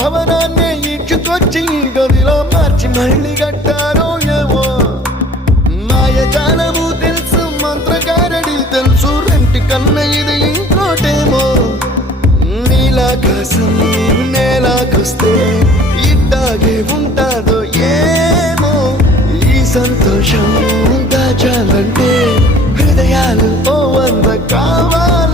భవనాన్ని ఇచ్చుకొచ్చి గదిలో మార్చి మళ్ళీ కట్టారో ఏమో మాయజాలము తెలుసు మంత్రగారడి తెలుసు రెంటి కన్న ఇది ఇంకోటేమో నీలాకాశం నేలాకొస్తే ఇట్టాగే ఉంటాదో ఏమో ఈ సంతోషం దాచాలంటే హృదయాలు ఓ వంద కావాలి